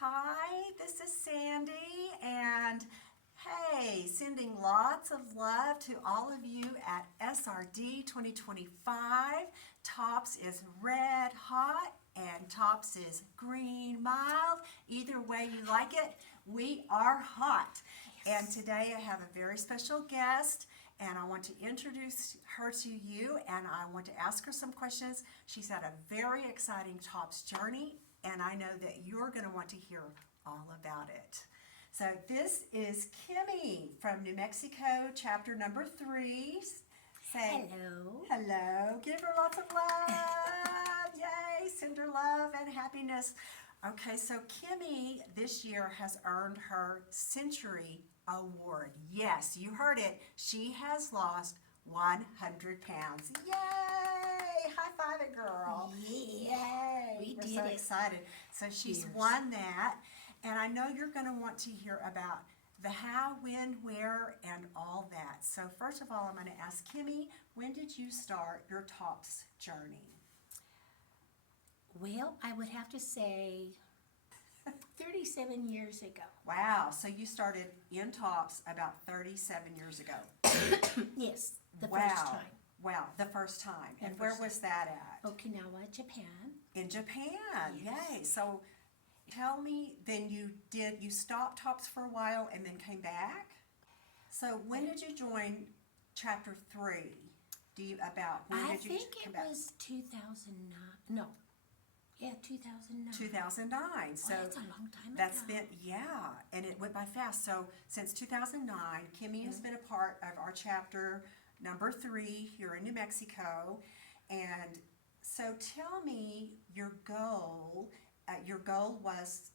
Hi, this is Sandy, and hey, sending lots of love to all of you at SRD 2025. Tops is red hot and Tops is green mild. Either way you like it, we are hot. And today I have a very special guest, and I want to introduce her to you, and I want to ask her some questions. She's had a very exciting Tops journey, and I know that you're going to want to hear all about it. So this is Kimmie from New Mexico, chapter number 3. Say hello. Hello. Give her lots of love. Yay. Send her love and happiness. Okay, so Kimmie this year has earned her Century Award. Yes, you heard it. She has lost 100 pounds. Yay! High five it, girl. Yeah, Yay! We're so excited. So she's won that, and I know you're going to want to hear about the how, when, where, and all that. So first of all, I'm going to ask Kimmie, when did you start your Tops journey? Well, I would have to say 37 years ago. Wow, so you started in Tops about 37 years ago. Yes, the Wow. first time. Wow, the first time. The And where first was that at? Okinawa, Japan. In Japan. Yes. Yay. So tell me, then you stopped Tops for a while and then came back? So when did you join chapter 3? When I did you think come it back? was 2009. No. Yeah, 2009. 2009. So that's a long time that's ago. been, yeah, and it went by fast. So since 2009, Kimmie has been a part of our chapter number 3 here in New Mexico. And so tell me your goal. Your goal was,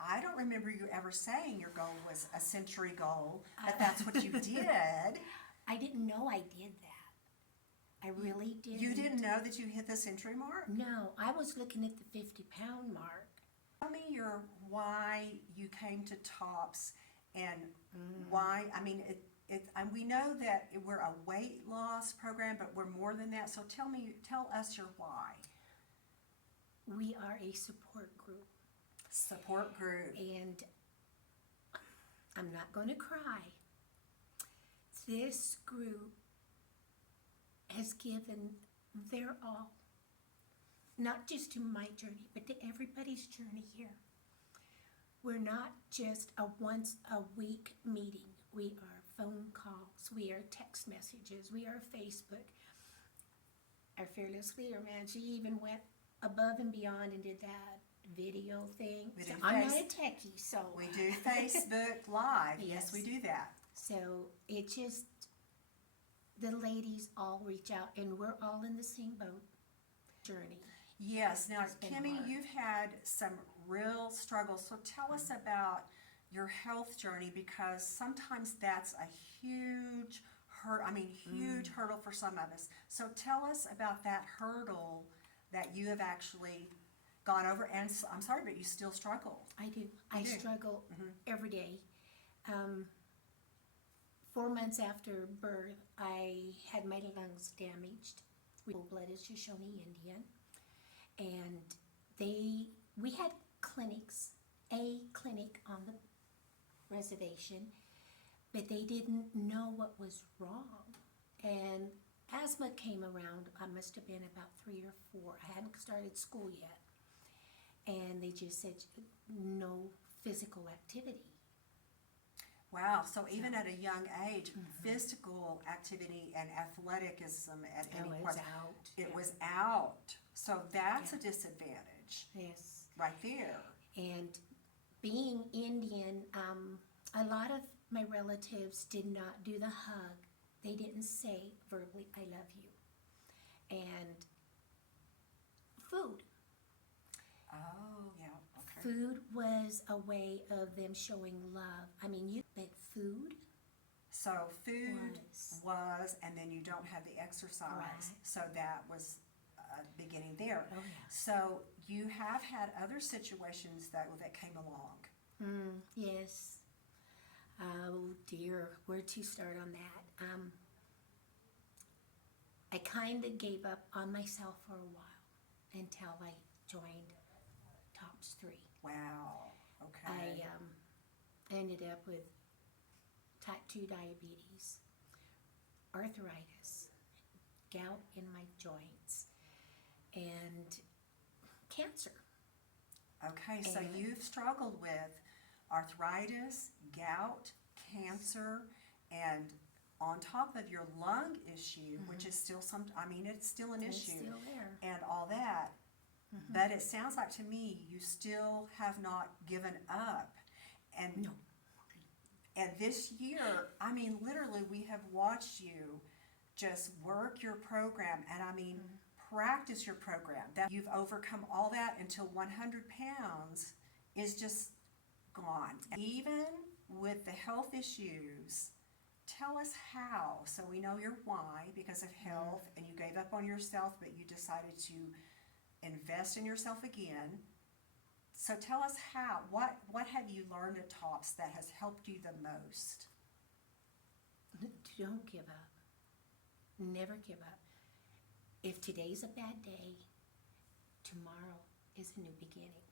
I don't remember you ever saying your goal was a century goal, but that's what you did. I didn't know I did that. I really didn't. You didn't know that you hit the century mark? No, I was looking at the 50-pound mark. Tell me why you came to Tops and why. I mean, and we know that we're a weight loss program, but we're more than that. So tell us your why. We are a support group. Support group. And I'm not going to cry. This group has given their all, not just to my journey, but to everybody's journey here. We're not just a once a week meeting. We are phone calls, we are text messages, we are Facebook. Our fearless leader, man, she even went above and beyond and did that video thing. So I'm not a techie, so. We do Facebook Live. Yes, we do that. So it just, the ladies all reach out, and we're all in the same boat journey. Yes. Now, It's been Kimmie, hard. you've had some real struggles. So tell us about your health journey, because sometimes that's a huge huge hurdle for some of us. So tell us about that hurdle that you have actually gone over. And I'm sorry, but you still struggle. I do. I struggle every day. 4 months after birth, I had my lungs damaged. Full blood is Shoshone Indian, and we had a clinic on the reservation, but they didn't know what was wrong. And asthma came around. I must have been about 3 or 4. I hadn't started school yet, and they just said no physical activity. Wow, so even at a young age, physical activity and athleticism at any point, it was out. So that's a disadvantage. Yes. Right there. And being Indian, a lot of my relatives did not do the hug. They didn't say verbally, I love you. And food. Oh, yeah, okay. Food was a way of them showing love. I mean, but food. So food was, and then you don't have the exercise. Right. So that was beginning there. Oh, yeah. So you have had other situations that came along. Yes. Oh dear, where to start on that? I kind of gave up on myself for a while until I joined Tops. stage 3. Wow. I Okay. ended up with type 2 diabetes, arthritis, gout in my joints, and cancer. Okay, so And- you've struggled with arthritis, gout, cancer, and on top of your lung issue, which is still it's still an It's issue, still there. and all that. But it sounds like to me you still have not given up. And No. and this year, literally we have watched you just work your program and practice your program. That you've overcome all that until 100 pounds is just gone. Even with the health issues, tell us how. So we know your why because of health, and you gave up on yourself, but you decided to invest in yourself again. So tell us how. What have you learned at Tops that has helped you the most? Don't give up. Never give up. If today's a bad day, tomorrow is a new beginning.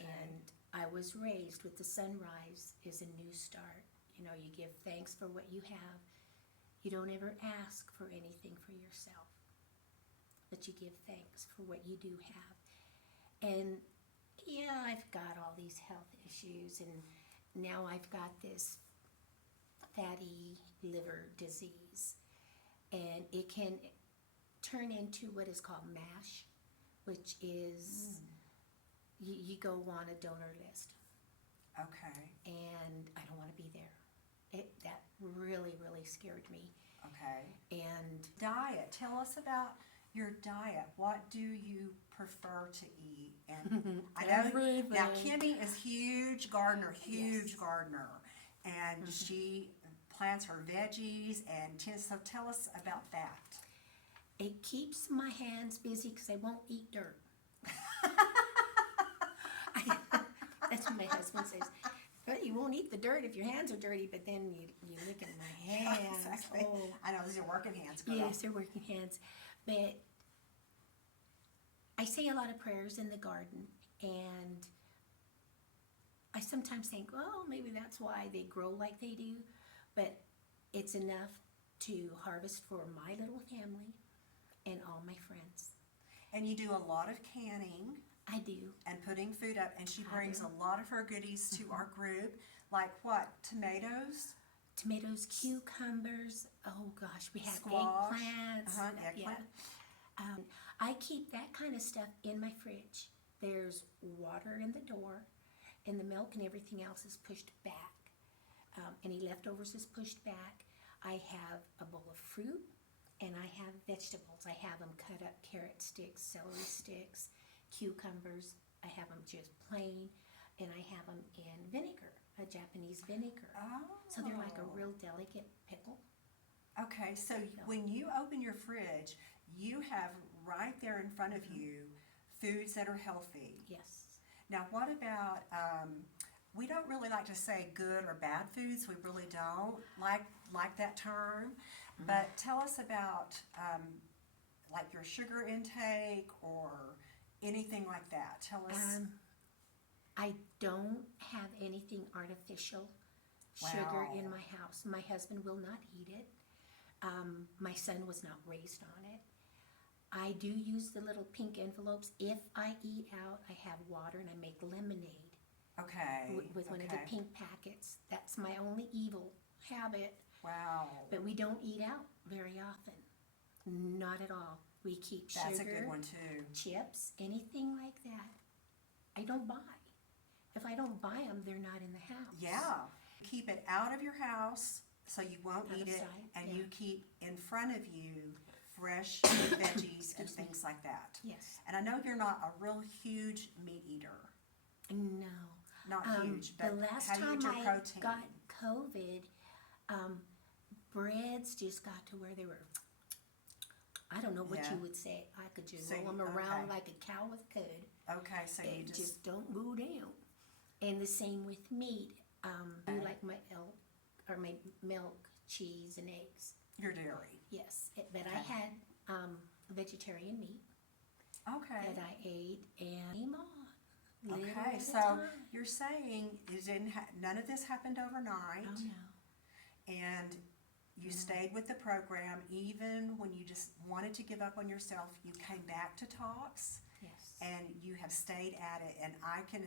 Okay. And I was raised with the sunrise is a new start. You know, you give thanks for what you have. You don't ever ask for anything for yourself, but you give thanks for what you do have. And yeah, I've got all these health issues, and now I've got this fatty liver disease, and it can turn into what is called MASH, which is you go on a donor list, Okay. and I don't want to be there. That really, really scared me. Okay. And Diet. Tell us about your diet. What do you prefer to eat? And I know Everything. now Kimmie is huge gardener, Yes. and she plants her veggies so tell us about that. it keeps my hands busy because I won't eat dirt. That's what my husband says. But you won't eat the dirt if your hands are dirty, but then you look at my hands. Exactly. Oh. I know these are working hands, girl. Yes, they're working hands. But I say a lot of prayers in the garden, and I sometimes think, well, maybe that's why they grow like they do. But it's enough to harvest for my little family and all my friends. And you do a lot of canning I do. and putting food up, and she I brings do. a lot of her goodies to our group, like what? Tomatoes? Tomatoes, cucumbers, oh gosh, we have Squash. eggplants. Eggplant. I keep that kind of stuff in my fridge. There's water in the door, and the milk and everything else is pushed back. Any leftovers is pushed back. I have a bowl of fruit, and I have vegetables. I have them cut up, carrot sticks, celery sticks, cucumbers. I have them just plain, and I have them in vinegar, a Japanese vinegar. Oh. So they're like a real delicate pickle. Okay, so when you open your fridge, you have right there in front of you foods that are healthy. Yes. Now, what about, we don't really like to say good or bad foods. We really don't like that term. But tell us about like your sugar intake or anything like that. Tell us. I don't have anything artificial sugar Wow. in my house. My husband will not eat it. My son was not raised on it. I do use the little pink envelopes. If I eat out, I have water and I make lemonade Okay. with one of the pink packets. That's my only evil habit. Wow. But we don't eat out very often. Not at all. We keep That's sugar, a good one too. chips, anything like that. I don't buy. If I don't buy them, they're not in the house. Yeah. Keep it out of your house so you won't Out eat of it, sight, and yeah. you keep in front of you fresh veggies and Excuse me. things like that. Yes. And I know you're not a real huge meat eater. No. Not huge, but the last how do you time eat your I protein? got COVID, breads just got to where they were. I don't know what Yeah. you would say. I could just So roll them you- around okay. like a cow with cud. Okay, so you It just don't go down. And the same with meat. I Okay. like my milk, cheese, and eggs. your dairy. Yes, but I Okay. had vegetarian meat Okay. that I ate and came on. Okay, at a so time. you're saying none of this happened overnight, Oh, no. and you stayed with the program even when you just wanted to give up on yourself. You came back to Tops, Yes. and you have stayed at it, and I can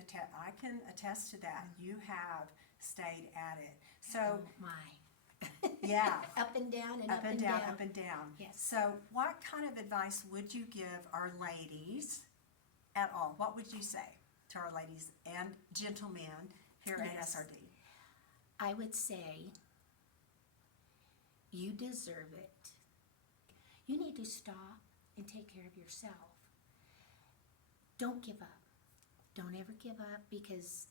attest to that. You have stayed at it. So, Oh, my. yeah. Up and down and Up and down, up and down. Yes. So what kind of advice would you give our ladies at all? What would you say to our ladies and gentlemen here at Yes. SRD? I would say you deserve it. You need to stop and take care of yourself. Don't give up. Don't ever give up, because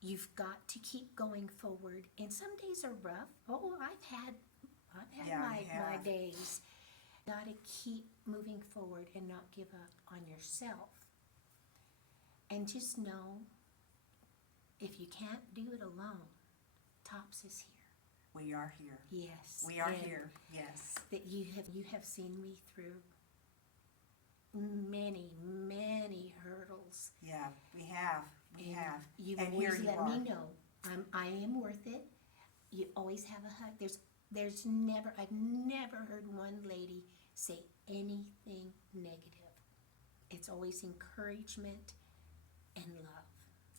you've got to keep going forward. And some days are rough. Oh, I've had Yeah, my you have. days. Got to keep moving forward and not give up on yourself. And just know, if you can't do it alone, Tops is here. We are here. Yes. We are and here. Yes. That you have seen me through many, many hurdles. Yeah, we have. We And have. You've And always here you let are. me know I am worth it. You always have a hug. I've never heard one lady say anything negative. It's always encouragement and love.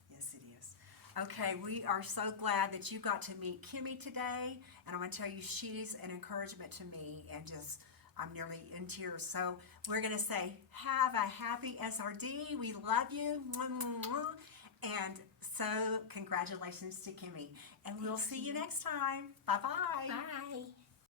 Yes, it is. Okay, we are so glad that you got to meet Kimmie today, and I want to tell you, she's an encouragement to me, and just, I'm nearly in tears. So we're going to say, have a happy SRD. We love you. And so congratulations to Kimmie. And we'll see you next time. Bye-bye. Bye.